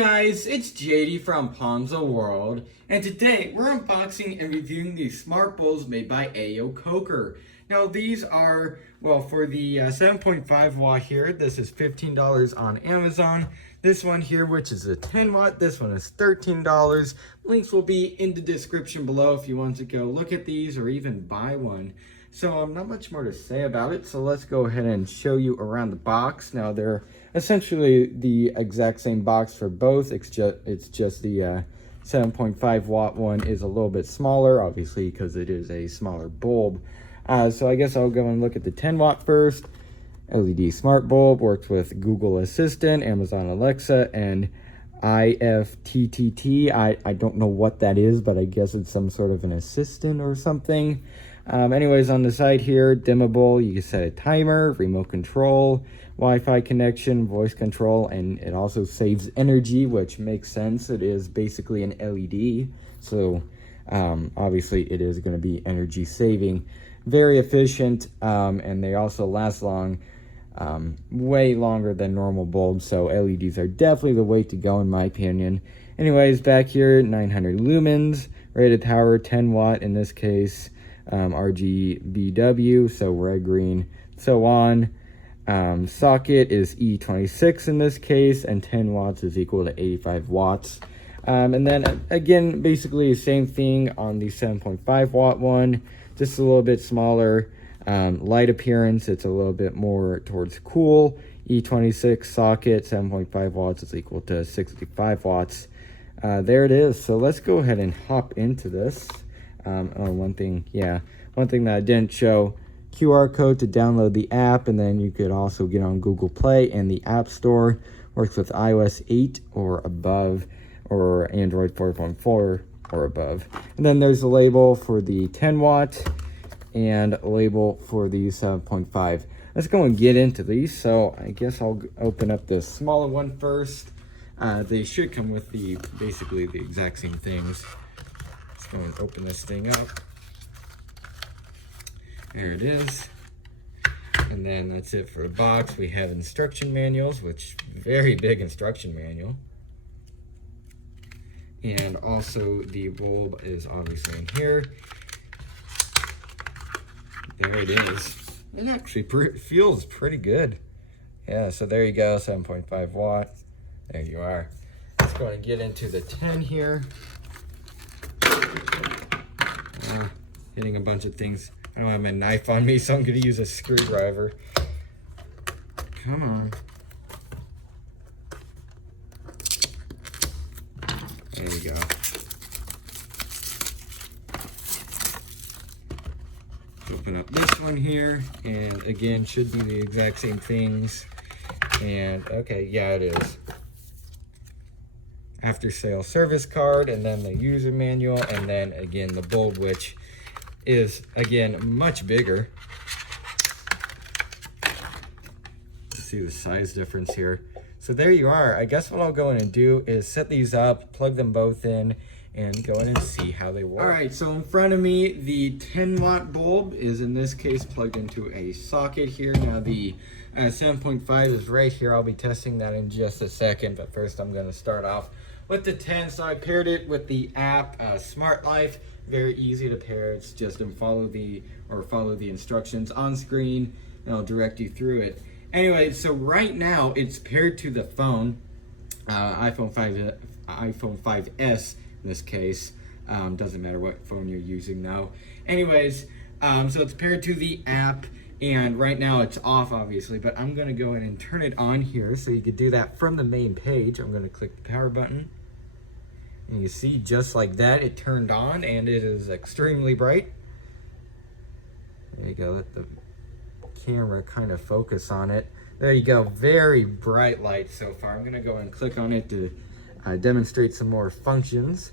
guys, it's JD from Ponzo World, and today we're unboxing and reviewing these smart bulbs made by Aoycocr. Now these are, well, for the 7.5 watt here, this is $15 on Amazon. This one here, which is a 10 watt, this one is $13. Links will be in the description below if you want to go look at these or even buy one. So not much more to say about it, so let's go ahead and show you around the box. Now they're essentially the exact same box for both. It's just the 7.5 watt one is a little bit smaller, obviously because it is a smaller bulb. So I guess I'll go and look at the 10 watt first. LED smart bulb, works with Google Assistant, Amazon Alexa, and IFTTT. I don't know what that is, but I guess it's some sort of an assistant or something. Anyways, on the side here, dimmable, you can set a timer, remote control, Wi-Fi connection, voice control, and it also saves energy, which makes sense. It is basically an LED, so obviously it is going to be energy saving. Very efficient, and they also last long, way longer than normal bulbs, so LEDs are definitely the way to go in my opinion. Anyways, back here, 900 lumens, rated power 10 watt in this case, RGBW, so red, green, so on. Socket is E26 in this case, and 10 watts is equal to 85 watts. And then again, basically the same thing on the 7.5 watt one, just a little bit smaller. Light appearance, it's a little bit more towards cool. E26 socket, 7.5 watts is equal to 65 watts. There it is. So let's go ahead and hop into this. One thing that I didn't show, QR code to download the app, and then you could also get on Google Play and the App Store. Works with iOS 8 or above, or Android 4.4 or above. And then there's a label for the 10 watt and a label for the 7.5. Let's go and get into these. So I guess I'll open up the smaller one first. They should come with basically the exact same things. Let's go and open this thing up. There it is. And then that's it for the box. We have instruction manuals, which very big instruction manual. And also the bulb is obviously in here. There it is. It actually feels pretty good. Yeah, so there you go, 7.5 watt. There you are. Let's go and get into the 10 here. Hitting a bunch of things. I don't have my knife on me, so I'm going to use a screwdriver. Come on. There you go. Open up this one here, and again, should be the exact same things. And okay, yeah, it is. After sale service card, and then the user manual, and then again the bulb, which is again much bigger. You see the size difference here. So there you are. I guess what I'll go in and do is set these up, plug them both in, and go in and see how they work. All right, so in front of me, the 10 watt bulb is in this case plugged into a socket here. Now the 7.5 is right here. I'll be testing that in just a second, but first I'm gonna start off with the 10. So I paired it with the app Smart Life. Very easy to pair. It's just follow the instructions on screen, and I'll direct you through it. Anyway, so right now it's paired to the phone, iPhone 5S in this case. Doesn't matter what phone you're using now. Anyways, so it's paired to the app, and right now it's off obviously, but I'm gonna go in and turn it on here so you could do that from the main page. I'm gonna click the power button, and you see just like that it turned on, and it is extremely bright. There you go, let the camera kind of focus on it. There you go, very bright light so far. I'm gonna go and click on it to demonstrate some more functions.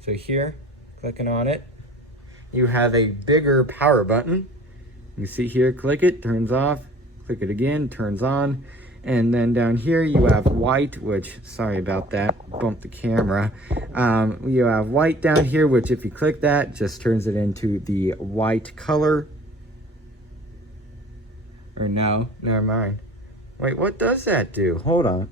So here, clicking on it, you have a bigger power button. You see here, click it, turns off, click it again, turns on. And then down here you have white, which, sorry about that, bumped the camera. You have white down here, which if you click that, just turns it into the white color. Or no, never mind. Wait, what does that do? Hold on.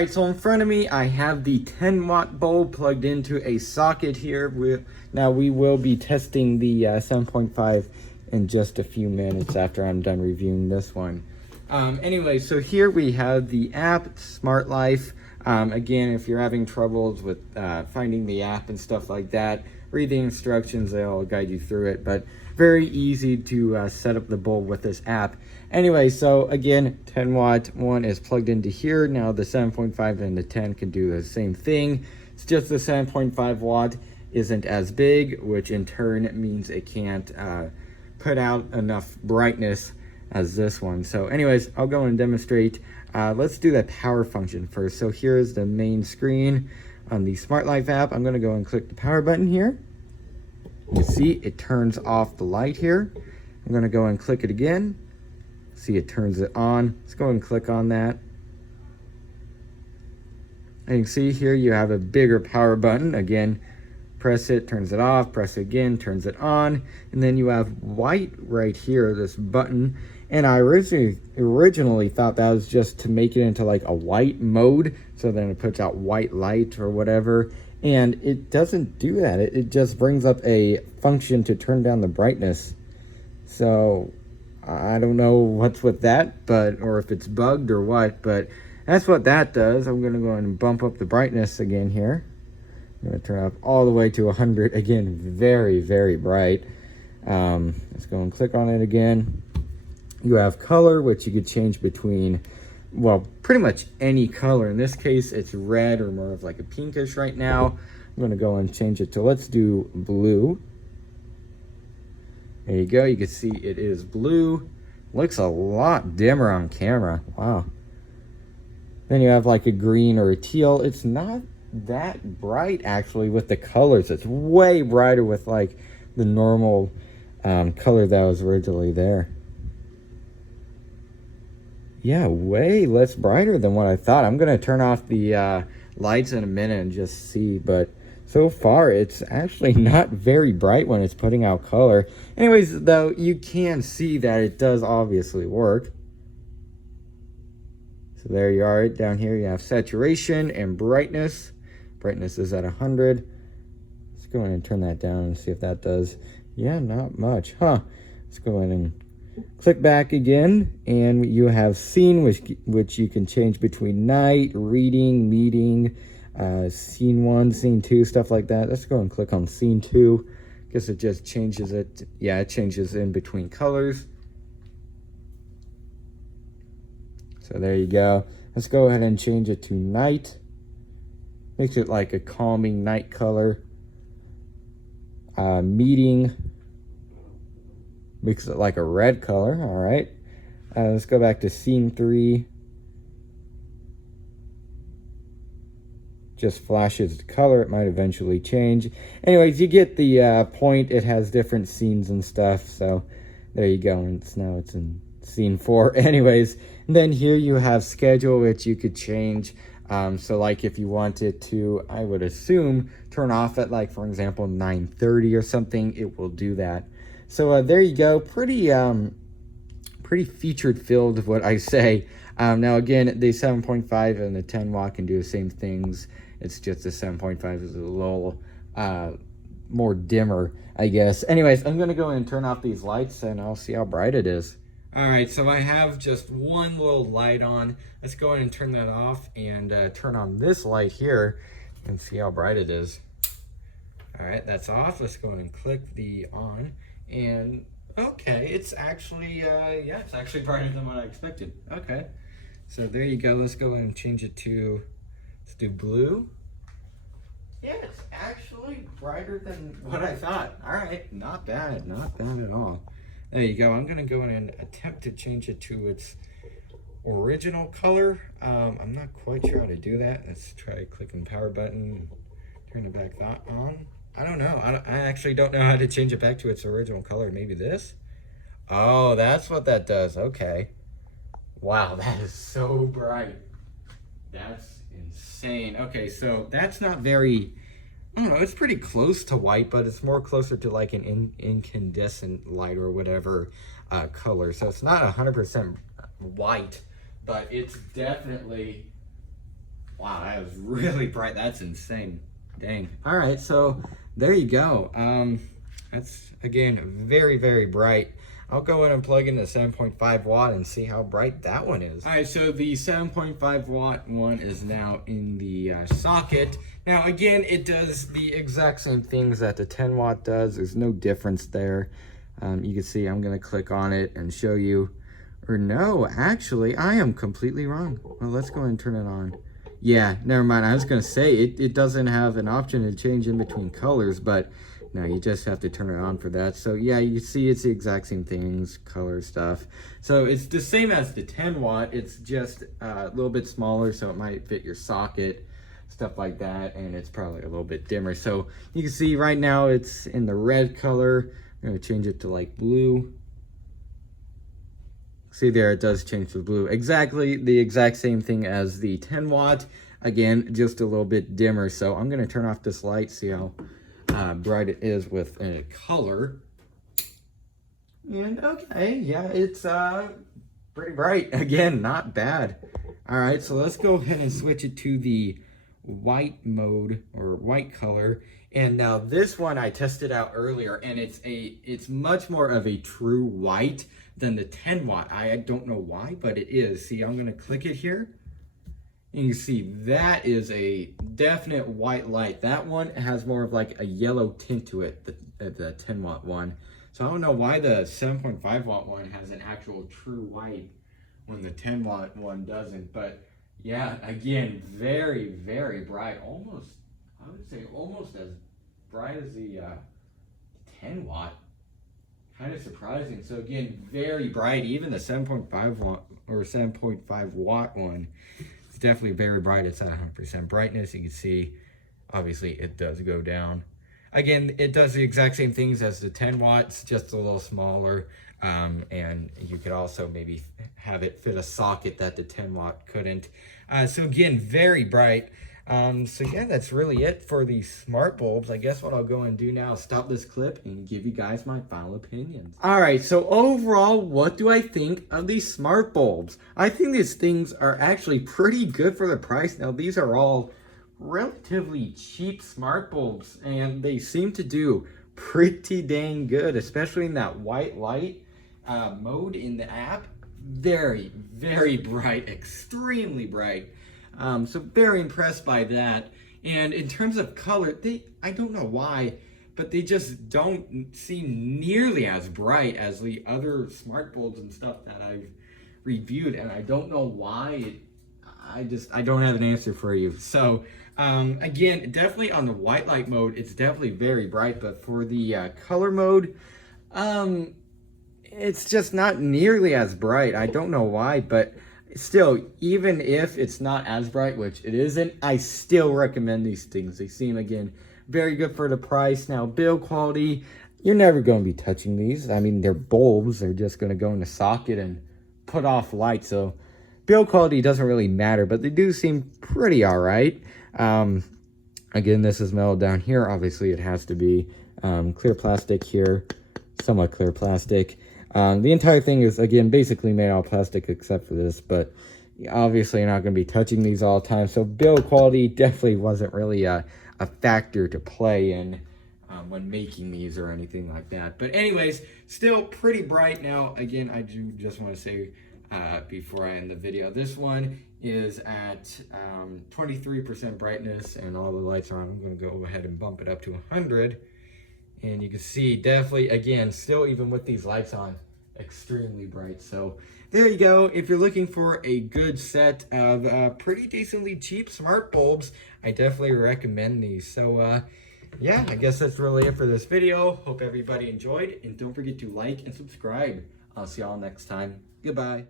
right, so in front of me, I have the 10-watt bulb plugged into a socket here. Now we will be testing the 7.5 in just a few minutes after I'm done reviewing this one. Anyway, so here we have the app, Smart Life. Again, if you're having troubles with finding the app and stuff like that, read the instructions, they'll guide you through it. But very easy to set up the bulb with this app. Anyway, so again, 10-watt one is plugged into here. Now the 7.5 and the 10 can do the same thing. It's just the 7.5 watt isn't as big, which in turn means it can't put out enough brightness as this one. So anyways, I'll go and demonstrate. Let's do the power function first. So here's the main screen on the Smart Life app. I'm gonna go and click the power button here. You see it turns off the light here. I'm gonna go and click it again. See, it turns it on. Let's go and click on that. And you can see here you have a bigger power button. Again, press it, turns it off, press it again, turns it on. And then you have white right here, this button. And I originally thought that was just to make it into like a white mode, so then it puts out white light or whatever. And it doesn't do that. It just brings up a function to turn down the brightness. So I don't know what's with that, or if it's bugged or what, but that's what that does. I'm gonna go and bump up the brightness again here. I'm gonna turn up all the way to 100. Again, very, very bright. Let's go and click on it again. You have color, which you could change between, well, pretty much any color. In this case, it's red or more of like a pinkish right now. I'm gonna go and change it to, let's do blue. There you go, you can see it is blue. Looks a lot dimmer on camera, wow. Then you have like a green or a teal. It's not that bright actually with the colors. It's way brighter with like the normal color that was originally there. Yeah, way less brighter than what I thought. I'm gonna turn off the lights in a minute and just see, but so far it's actually not very bright when it's putting out color. Anyways, though, you can see that it does obviously work. So there you are. Down here you have saturation and brightness. Brightness is at 100. Let's go ahead and turn that down and see if that does. Yeah, not much, huh? Let's go ahead and click back again, and you have scene, which you can change between night, reading, meeting, scene 1, scene 2, stuff like that. Let's go and click on scene 2. Guess it just changes it. Yeah, it changes in between colors. So there you go. Let's go ahead and change it to night. Makes it like a calming night color. Meeting makes it like a red color. All right. Let's go back to scene 3. Just flashes the color. It might eventually change. Anyways, you get the point. It has different scenes and stuff. So there you go. And now it's in scene 4. Anyways, and then here you have schedule, which you could change. So like if you wanted to, I would assume, turn off at like, for example, 9:30 or something, it will do that. So there you go. Pretty featured filled, what I say. Now again, the 7.5 and the 10 watt can do the same things. It's just the 7.5 is a little more dimmer, I guess. Anyways, I'm gonna go and turn off these lights and I'll see how bright it is. All right, so I have just one little light on. Let's go ahead and turn that off and turn on this light here and see how bright it is. All right, that's off. Let's go ahead and click the on. And okay, it's actually, yeah, it's actually brighter than what I expected. Okay, so there you go. Let's go ahead and change it to, let's do blue. Yeah, it's actually brighter than what I thought. All right, not bad, not bad at all. There you go. I'm gonna go in and attempt to change it to its original color. I'm not quite sure how to do that. Let's try clicking the power button, turn it back on. I don't know. I actually don't know how to change it back to its original color. Maybe this? Oh, that's what that does. Okay. Wow, that is so bright. That's insane. Okay, so that's not very, I don't know, it's pretty close to white, but it's more closer to like an incandescent light or whatever color. So it's not 100% white, but it's definitely Wow, that was really bright. That's insane. Dang. All right, so there you go. That's, again, very, very bright. I'll go ahead and plug in the 7.5 watt and see how bright that one is. All right, so the 7.5 watt one is now in the socket. Now, again, it does the exact same things that the 10 watt does. There's no difference there. You can see I'm gonna click on it and show you, or no, actually, I am completely wrong. Well, let's go ahead and turn it on. Yeah, never mind. I was gonna say, it doesn't have an option to change in between colors, but no, you just have to turn it on for that. So yeah, you see it's the exact same things, color stuff. So it's the same as the 10 watt. It's just a little bit smaller, so it might fit your socket, stuff like that. And it's probably a little bit dimmer. So you can see right now it's in the red color. I'm gonna change it to like blue. See there, it does change to blue. Exactly the exact same thing as the 10 watt. Again, just a little bit dimmer. So I'm gonna turn off this light, see how bright it is with a color. And okay, yeah, it's pretty bright. Again, not bad. All right, so let's go ahead and switch it to the white mode or white color. And now this one I tested out earlier, and it's much more of a true white than the 10 watt. I don't know why, but it is. See, I'm gonna click it here. And you see that is a definite white light. That one has more of like a yellow tint to it, the 10 watt one. So I don't know why the 7.5 watt one has an actual true white when the 10 watt one doesn't. But yeah, again, very, very bright. Almost, I would say almost as bright as the 10 watt. Kind of surprising. So again, very bright. Even the 7.5 watt or 7.5 watt one, it's definitely very bright. It's at 100% brightness. You can see, obviously, it does go down. Again, it does the exact same things as the 10 watts, just a little smaller. And you could also maybe have it fit a socket that the 10 watt couldn't. So again, very bright. So yeah, that's really it for the smart bulbs. I guess what I'll go and do now is stop this clip and give you guys my final opinions. All right, so overall, what do I think of these smart bulbs? I think these things are actually pretty good for the price. Now, these are all relatively cheap smart bulbs, and they seem to do pretty dang good, especially in that white light mode in the app. Very, very bright, extremely bright. So very impressed by that. And in terms of color, I don't know why, but they just don't seem nearly as bright as the other smart bulbs and stuff that I've reviewed. And I don't know why. I don't have an answer for you. So again, definitely on the white light mode, it's definitely very bright. But for the color mode, it's just not nearly as bright. I don't know why, but still, even if it's not as bright, which it isn't, I still recommend these things. They seem, again, very good for the price. Now, build quality, you're never going to be touching these. I mean, they're bulbs. They're just going to go in the socket and put off light. So build quality doesn't really matter, but they do seem pretty all right. Again, this is metal down here. Obviously, it has to be clear plastic here, somewhat clear plastic. The entire thing is, again, basically made out of plastic except for this, but obviously you're not going to be touching these all the time. So build quality definitely wasn't really a factor to play in when making these or anything like that. But anyways, still pretty bright. Now, again, I do just want to say before I end the video, this one is at 23% brightness and all the lights are on. I'm going to go ahead and bump it up to 100. And you can see definitely, again, still even with these lights on, extremely bright. So there you go. If you're looking for a good set of pretty decently cheap smart bulbs, I definitely recommend these. So yeah, I guess that's really it for this video. Hope everybody enjoyed. And don't forget to like and subscribe. I'll see y'all next time. Goodbye.